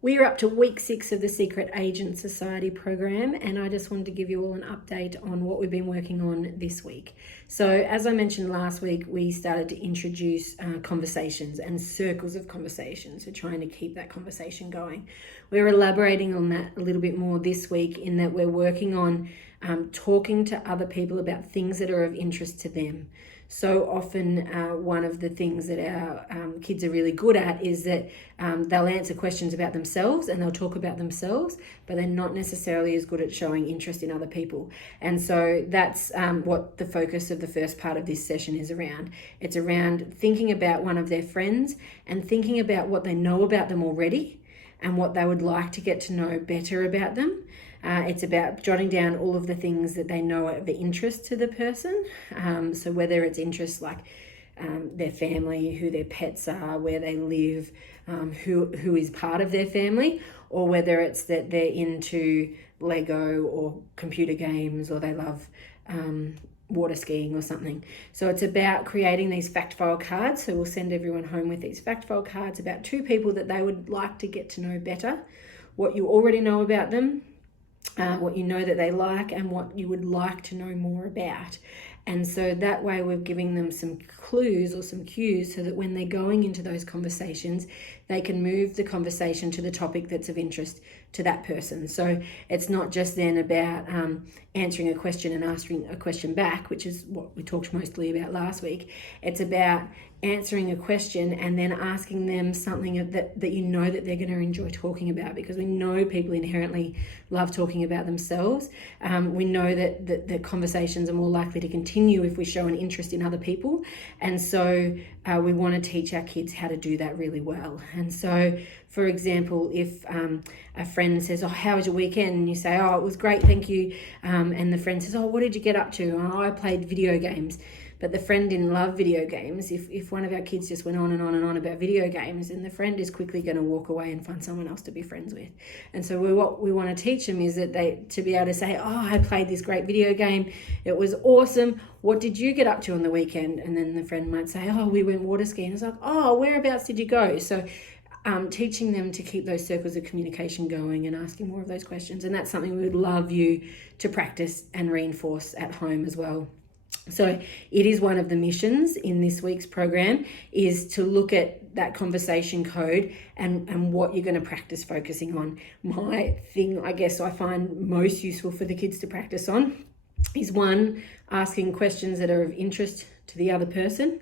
We are up to week 6 of the Secret Agent Society program, and I just wanted to give you all an update on what we've been working on this week. So, as I mentioned last week, we started to introduce conversations and circles of conversations. So, trying to keep that conversation going. We're elaborating on that a little bit more this week in that we're working on talking to other people about things that are of interest to them. So often one of the things that our kids are really good at is that they'll answer questions about themselves and they'll talk about themselves, but they're not necessarily as good at showing interest in other people. And so that's what the focus of the first part of this session is around. It's around thinking about one of their friends and thinking about what they know about them already and what they would like to get to know better about them. It's about jotting down all of the things that they know are of interest to the person. So whether it's interests like their family, who their pets are, where they live, who is part of their family, or whether it's that they're into Lego or computer games, or they love water skiing or something. So it's about creating these fact file cards. So we'll send everyone home with these fact file cards about 2 people that they would like to get to know better, what you already know about them, what you know that they like, and what you would like to know more about. And so that way we're giving them some clues or some cues so that when they're going into those conversations, they can move the conversation to the topic that's of interest to that person. So it's not just then about answering a question and asking a question back, which is what we talked mostly about last week. It's about answering a question and then asking them something that you know that they're going to enjoy talking about, because we know people inherently love talking about themselves. We know that the conversations are more likely to continue if we show an interest in other people, and so we want to teach our kids how to do that really well. And so, for example, if a friend says, "Oh, how was your weekend?" and you say, "Oh, it was great, thank you," and the friend says, "Oh, what did you get up to?" "Oh, I played video games." But the friend didn't love video games. If one of our kids just went on and on and on about video games, then the friend is quickly going to walk away and find someone else to be friends with. And so what we want to teach them is that to be able to say, "Oh, I played this great video game. It was awesome. What did you get up to on the weekend?" And then the friend might say, "Oh, we went water skiing." It's like, "Oh, whereabouts did you go?" So teaching them to keep those circles of communication going and asking more of those questions. And that's something we would love you to practice and reinforce at home as well. So it is one of the missions in this week's program, is to look at that conversation code and what you're going to practice focusing on. My thing, I guess, I find most useful for the kids to practice on is 1, asking questions that are of interest to the other person,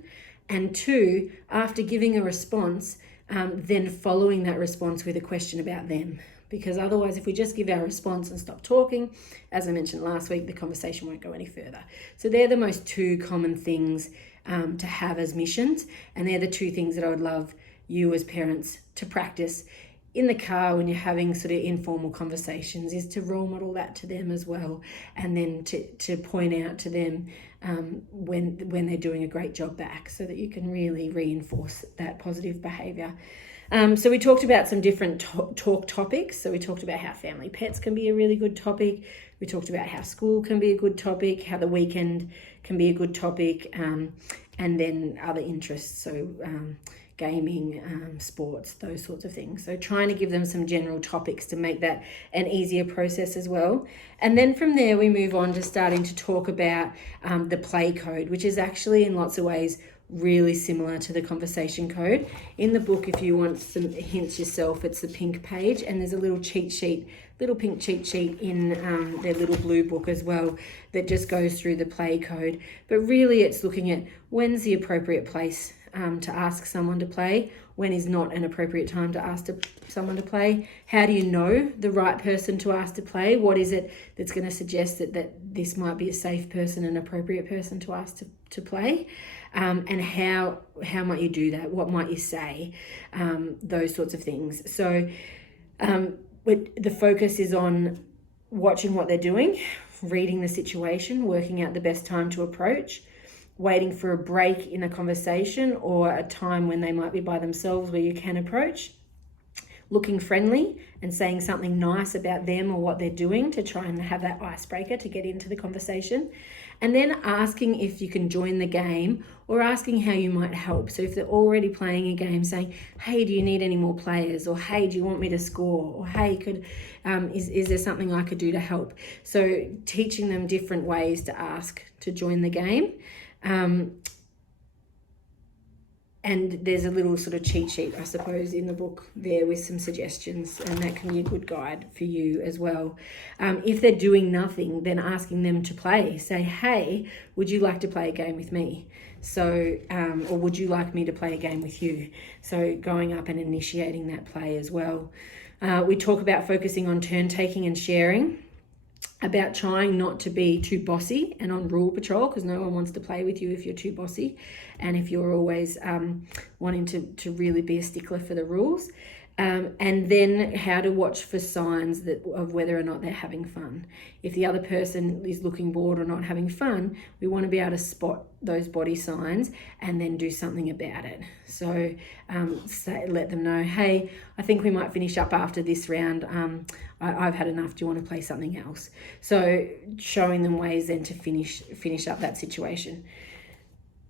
and 2, after giving a response, then following that response with a question about them. Because otherwise, if we just give our response and stop talking, as I mentioned last week, the conversation won't go any further. So they're the most 2 common things to have as missions, and they're the 2 things that I would love you as parents to practice in the car when you're having sort of informal conversations, is to role model that to them as well, and then to point out to them when they're doing a great job back, so that you can really reinforce that positive behaviour. So we talked about some different talk topics. So we talked about how family pets can be a really good topic. We talked about how school can be a good topic, how the weekend can be a good topic, and then other interests. So gaming, sports, those sorts of things. So trying to give them some general topics to make that an easier process as well. And then from there, we move on to starting to talk about the play code, which is actually in lots of ways really similar to the conversation code. In the book, if you want some hints yourself, it's the pink page, and there's a little pink cheat sheet in their little blue book as well that just goes through the play code. But really it's looking at when's the appropriate place to ask someone to play, when is not an appropriate time to ask someone to play, how do you know the right person to ask to play, what is it that's going to suggest that this might be a safe person, an appropriate person to ask to play, and how might you do that, what might you say, those sorts of things. So the focus is on watching what they're doing, reading the situation, working out the best time to approach, waiting for a break in a conversation or a time when they might be by themselves where you can approach, looking friendly and saying something nice about them or what they're doing to try and have that icebreaker to get into the conversation, And then asking if you can join the game or asking how you might help. So if they're already playing a game, saying, hey, do you need any more players? Or hey, do you want me to score? Or hey, is there something I could do to help? So teaching them different ways to ask to join the game. And there's a little sort of cheat sheet, I suppose, in the book there with some suggestions, and that can be a good guide for you as well. If they're doing nothing, then asking them to play. Say, hey, would you like to play a game with me? So, or would you like me to play a game with you? So going up and initiating that play as well. We talk about focusing on turn taking and sharing, about trying not to be too bossy and on rule patrol, because no one wants to play with you if you're too bossy and if you're always wanting to really be a stickler for the rules. And then how to watch for signs of whether or not they're having fun. If the other person is looking bored or not having fun, we want to be able to spot those body signs and then do something about it. So let them know, hey, I think we might finish up after this round. I've had enough. Do you want to play something else? So showing them ways then to finish up that situation.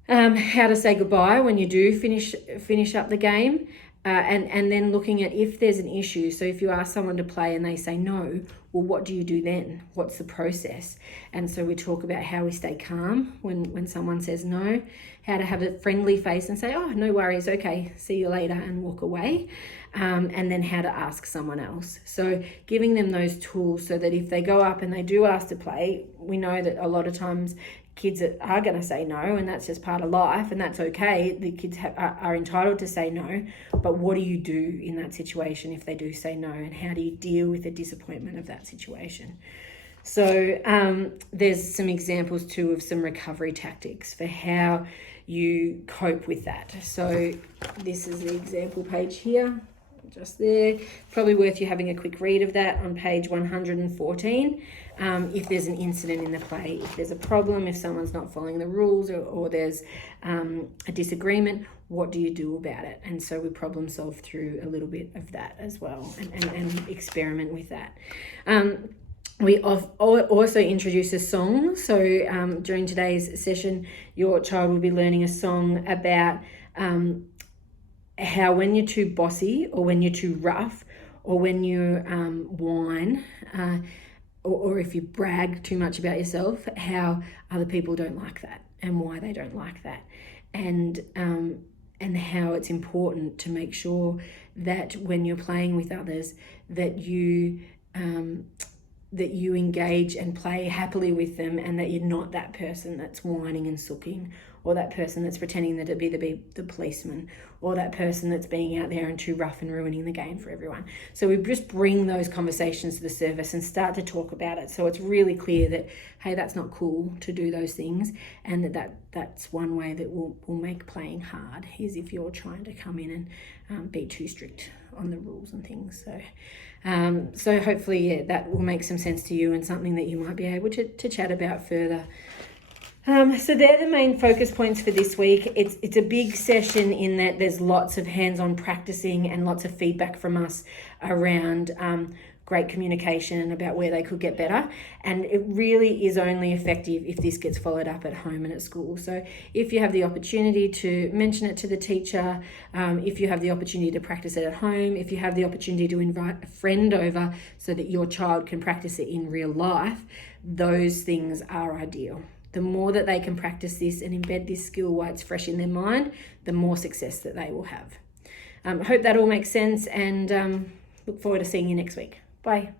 How to say goodbye when you do finish up the game. And then looking at if there's an issue. So if you ask someone to play and they say no, well, what do you do then? What's the process? And so we talk about how we stay calm when someone says no, how to have a friendly face and say, oh, no worries, okay, see you later, and walk away. And then how to ask someone else. So giving them those tools so that if they go up and they do ask to play, we know that a lot of times kids are going to say no, and that's just part of life, and that's okay. The kids are entitled to say no, but what do you do in that situation if they do say no, and how do you deal with the disappointment of that situation? So there's some examples too of some recovery tactics for how you cope with that. So this is the example page here, just there. Probably worth you having a quick read of that on page 114. If there's an incident in the play, if there's a problem, if someone's not following the rules, or there's a disagreement, what do you do about it? And so we problem solve through a little bit of that as well, and experiment with that. We also introduce a song. So during today's session, your child will be learning a song about how when you're too bossy, or when you're too rough, or when you whine, or if you brag too much about yourself, how other people don't like that and why they don't like that, and how it's important to make sure that when you're playing with others, that you engage and play happily with them, and that you're not that person that's whining and sooking, or that person that's pretending to be the policeman, or that person that's being out there and too rough and ruining the game for everyone. So we just bring those conversations to the surface and start to talk about it. So it's really clear that, hey, that's not cool to do those things, and that's one way that will make playing hard, is if you're trying to come in and be too strict on the rules and things. So hopefully that will make some sense to you, and something that you might be able to chat about further. So they're the main focus points for this week. It's a big session in that there's lots of hands-on practicing and lots of feedback from us around great communication and about where they could get better. And it really is only effective if this gets followed up at home and at school. So if you have the opportunity to mention it to the teacher, if you have the opportunity to practice it at home, if you have the opportunity to invite a friend over so that your child can practice it in real life, those things are ideal. The more that they can practice this and embed this skill while it's fresh in their mind, the more success that they will have. I hope that all makes sense, and look forward to seeing you next week. Bye.